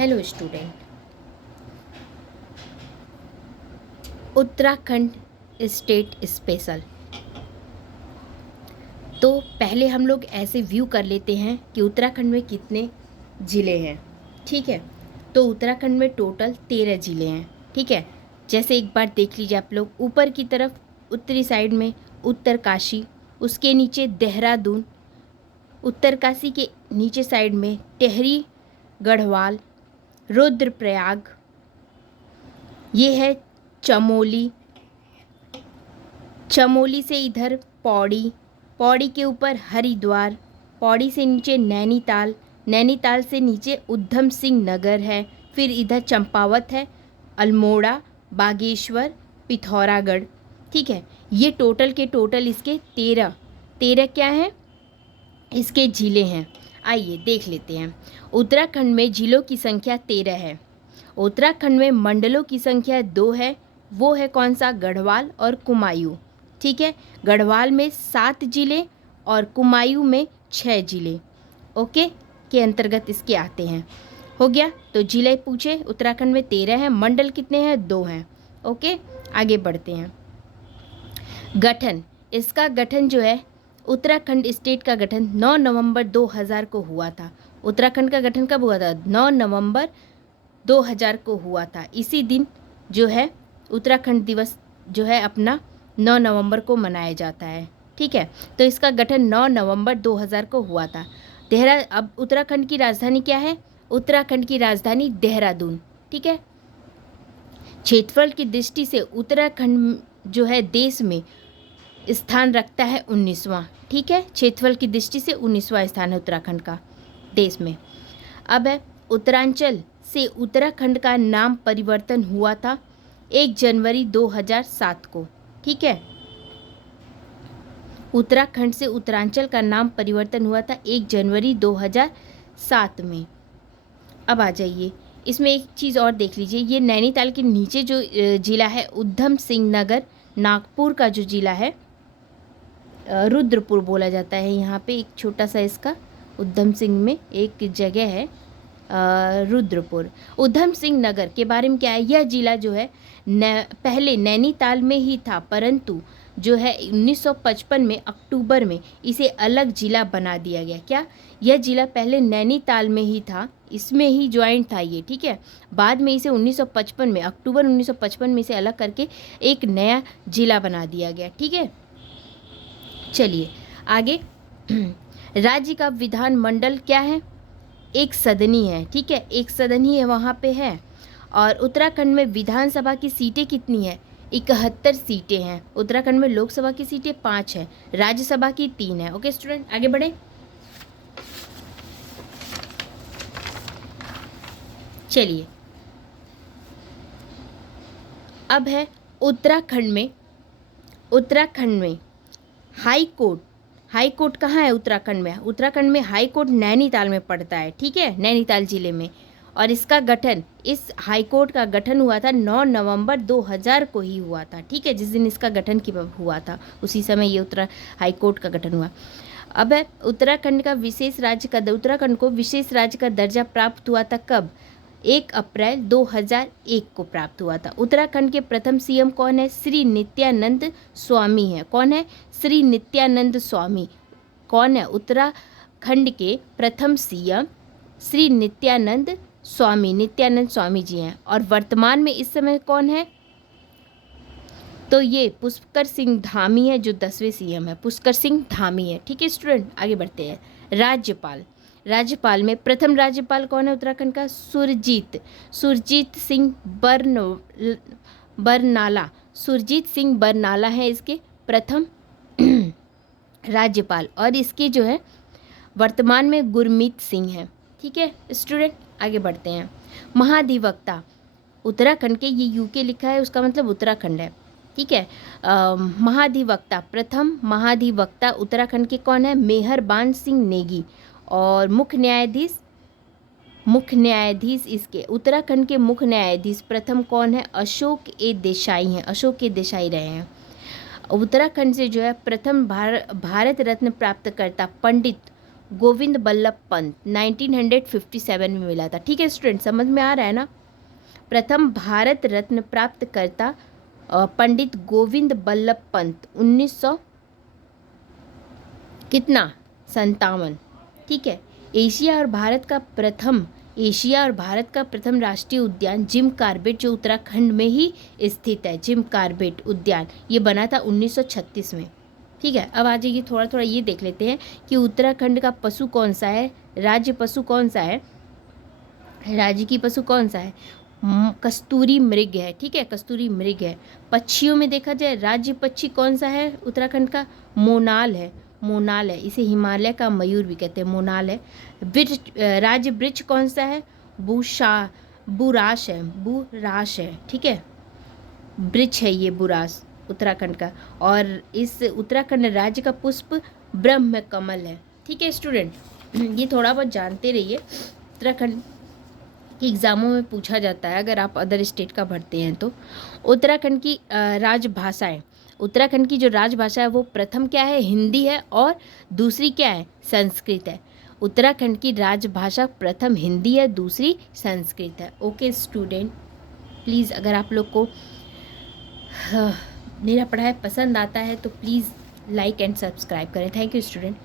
Hello student. Uttarakhand state special. तो पहले हम लोग ऐसे व्यू कर लेते हैं कि उत्तराखंड में कितने ज़िले हैं। ठीक है, तो उत्तराखंड में टोटल 13 ज़िले हैं। ठीक है, जैसे एक बार देख लीजिए आप लोग, ऊपर की तरफ उत्तरी साइड में उत्तरकाशी, उसके नीचे देहरादून, उत्तरकाशी के नीचे साइड में टिहरी, गढ़वाल, रुद्रप्रयाग, ये है चमोली, चमोली से इधर पौड़ी, पौड़ी के ऊपर हरिद्वार, पौड़ी से नीचे नैनीताल, नैनीताल से नीचे उधम सिंह नगर है, फिर इधर चंपावत है, अल्मोड़ा, बागेश्वर, पिथौरागढ़। ठीक है, ये टोटल के टोटल इसके 13 क्या हैं, इसके ज़िले हैं। आइए देख लेते हैं। उत्तराखंड में ज़िलों की संख्या 13 है। उत्तराखंड में मंडलों की संख्या 2 है। वो है कौन सा? गढ़वाल और कुमायूं। ठीक है, गढ़वाल में 7 ज़िले और कुमायूं में 6 ज़िले ओके के अंतर्गत इसके आते हैं। हो गया, तो ज़िले पूछे, उत्तराखंड में 13 हैं, मंडल कितने हैं? 2 हैं। ओके, आगे बढ़ते हैं। गठन, इसका गठन जो है, उत्तराखंड स्टेट का गठन 9 नवंबर 2000 को हुआ था। उत्तराखंड का गठन कब हुआ था? 9 नवंबर 2000 को हुआ था। इसी दिन जो है उत्तराखंड दिवस जो है अपना 9 नवंबर को मनाया जाता है। ठीक है, तो इसका गठन 9 नवंबर 2000 को हुआ था। अब उत्तराखंड की राजधानी क्या है? उत्तराखंड की राजधानी देहरादून। ठीक है, क्षेत्रफल की दृष्टि से उत्तराखंड जो है देश में स्थान रखता है 19वां। ठीक है, क्षेत्रफल की दृष्टि से 19वां स्थान है उत्तराखंड का देश में। अब है उत्तरांचल से उत्तराखंड का नाम परिवर्तन हुआ था 1 जनवरी 2007 को। ठीक है, उत्तराखंड से उत्तरांचल का नाम परिवर्तन हुआ था 1 जनवरी 2007 में। अब आ जाइए, इसमें एक चीज़ और देख लीजिए, ये नैनीताल के नीचे जो ज़िला है उधम सिंह नगर, नागपुर का जो ज़िला है रुद्रपुर बोला जाता है। यहाँ पे एक छोटा सा इसका उधम सिंह में एक जगह है रुद्रपुर। उधम सिंह नगर के बारे में क्या है? यह जिला जो है पहले नैनीताल में ही था, परंतु जो है 1955 में अक्टूबर में इसे अलग जिला बना दिया गया। क्या? यह जिला पहले नैनीताल में ही था, इसमें ही ज्वाइंट था ये। ठीक है, बाद में इसे 1955 में अक्टूबर 1955 में इसे अलग करके एक नया जिला बना दिया गया। ठीक है, चलिए आगे। राज्य का विधानमंडल क्या है? एक सदनी है। ठीक है, एक सदनी है वहाँ पे है। और उत्तराखंड में विधानसभा की सीटें कितनी है? 71 सीटें हैं। उत्तराखंड में लोकसभा की सीटें 5 हैं, राज्यसभा की 3 है। ओके स्टूडेंट, आगे बढ़े। चलिए, अब है उत्तराखंड में हाई कोर्ट। हाई कोर्ट कहाँ है उत्तराखंड में? उत्तराखंड में हाई कोर्ट नैनीताल में पड़ता है। ठीक है, नैनीताल जिले में। और इसका गठन, इस हाई कोर्ट का गठन हुआ था 9 नवंबर 2000 को ही हुआ था। ठीक है, जिस दिन इसका गठन हुआ था उसी समय ये हाई कोर्ट का गठन हुआ। अब है उत्तराखंड को विशेष राज्य का दर्जा प्राप्त हुआ था कब? 1 अप्रैल 2001 को प्राप्त हुआ था। उत्तराखंड के प्रथम सीएम कौन है? श्री नित्यानंद स्वामी है। कौन है? श्री नित्यानंद स्वामी। कौन है उत्तराखंड के प्रथम सीएम? श्री नित्यानंद स्वामी जी हैं। और वर्तमान में इस समय कौन है? तो ये पुष्कर सिंह धामी है जो 10वें सीएम है। पुष्कर सिंह धामी है। ठीक है स्टूडेंट, आगे बढ़ते हैं। राज्यपाल में प्रथम राज्यपाल कौन है उत्तराखंड का? सुरजीत सिंह बरनाला। सुरजीत सिंह बरनाला है इसके प्रथम राज्यपाल। और इसके जो है वर्तमान में गुरमीत सिंह है। ठीक है स्टूडेंट, आगे बढ़ते हैं। महाधिवक्ता, उत्तराखंड के, ये यूके लिखा है उसका मतलब उत्तराखंड है। ठीक है, प्रथम महाधिवक्ता उत्तराखंड के कौन है? मेहरबान सिंह नेगी। और मुख्य न्यायाधीश इसके उत्तराखंड के मुख्य न्यायाधीश प्रथम कौन है? अशोक ए देसाई हैं। अशोक ए देसाई रहे हैं। उत्तराखंड से जो है प्रथम भारत रत्न प्राप्तकर्ता पंडित गोविंद बल्लभ पंत 1957 में मिला था। ठीक है स्टूडेंट, समझ में आ रहा है ना। प्रथम भारत रत्न प्राप्त करता पंडित गोविंद बल्लभ पंत 1900 कितना 57। ठीक है। एशिया और भारत का प्रथम राष्ट्रीय उद्यान जिम कॉर्बेट जो उत्तराखंड में ही स्थित है, जिम कॉर्बेट उद्यान, ये बना था 1936 में। ठीक है। अब आ जाइए थोड़ा थोड़ा ये देख लेते हैं कि उत्तराखंड का पशु कौन सा है, राज्य पशु कौन सा है, राज्य की पशु कौन सा है, कस्तूरी मृग है। ठीक है, कस्तूरी मृग है। पक्षियों में देखा जाए राज्य पक्षी कौन सा है उत्तराखंड का, मोनाल है, मोनाल है। इसे हिमालय का मयूर भी कहते हैं, मोनाल है। राज्य वृक्ष कौन सा है, बुराश है, बुराश है। ठीक है, वृक्ष है ये बुराश उत्तराखंड का। और इस उत्तराखंड राज्य का पुष्प ब्रह्म कमल है। ठीक है स्टूडेंट, ये थोड़ा बहुत जानते रहिए, उत्तराखंड कि एग्ज़ामों में पूछा जाता है अगर आप अदर स्टेट का भरते हैं तो। उत्तराखंड की राजभाषाएं, उत्तराखंड की जो राजभाषा है वो प्रथम क्या है, हिंदी है, और दूसरी क्या है, संस्कृत है। उत्तराखंड की राजभाषा प्रथम हिंदी है, दूसरी संस्कृत है। ओके स्टूडेंट, प्लीज़ अगर आप लोग को मेरा पढ़ाई पसंद आता है तो प्लीज़ लाइक एंड सब्सक्राइब करें। Thank you student.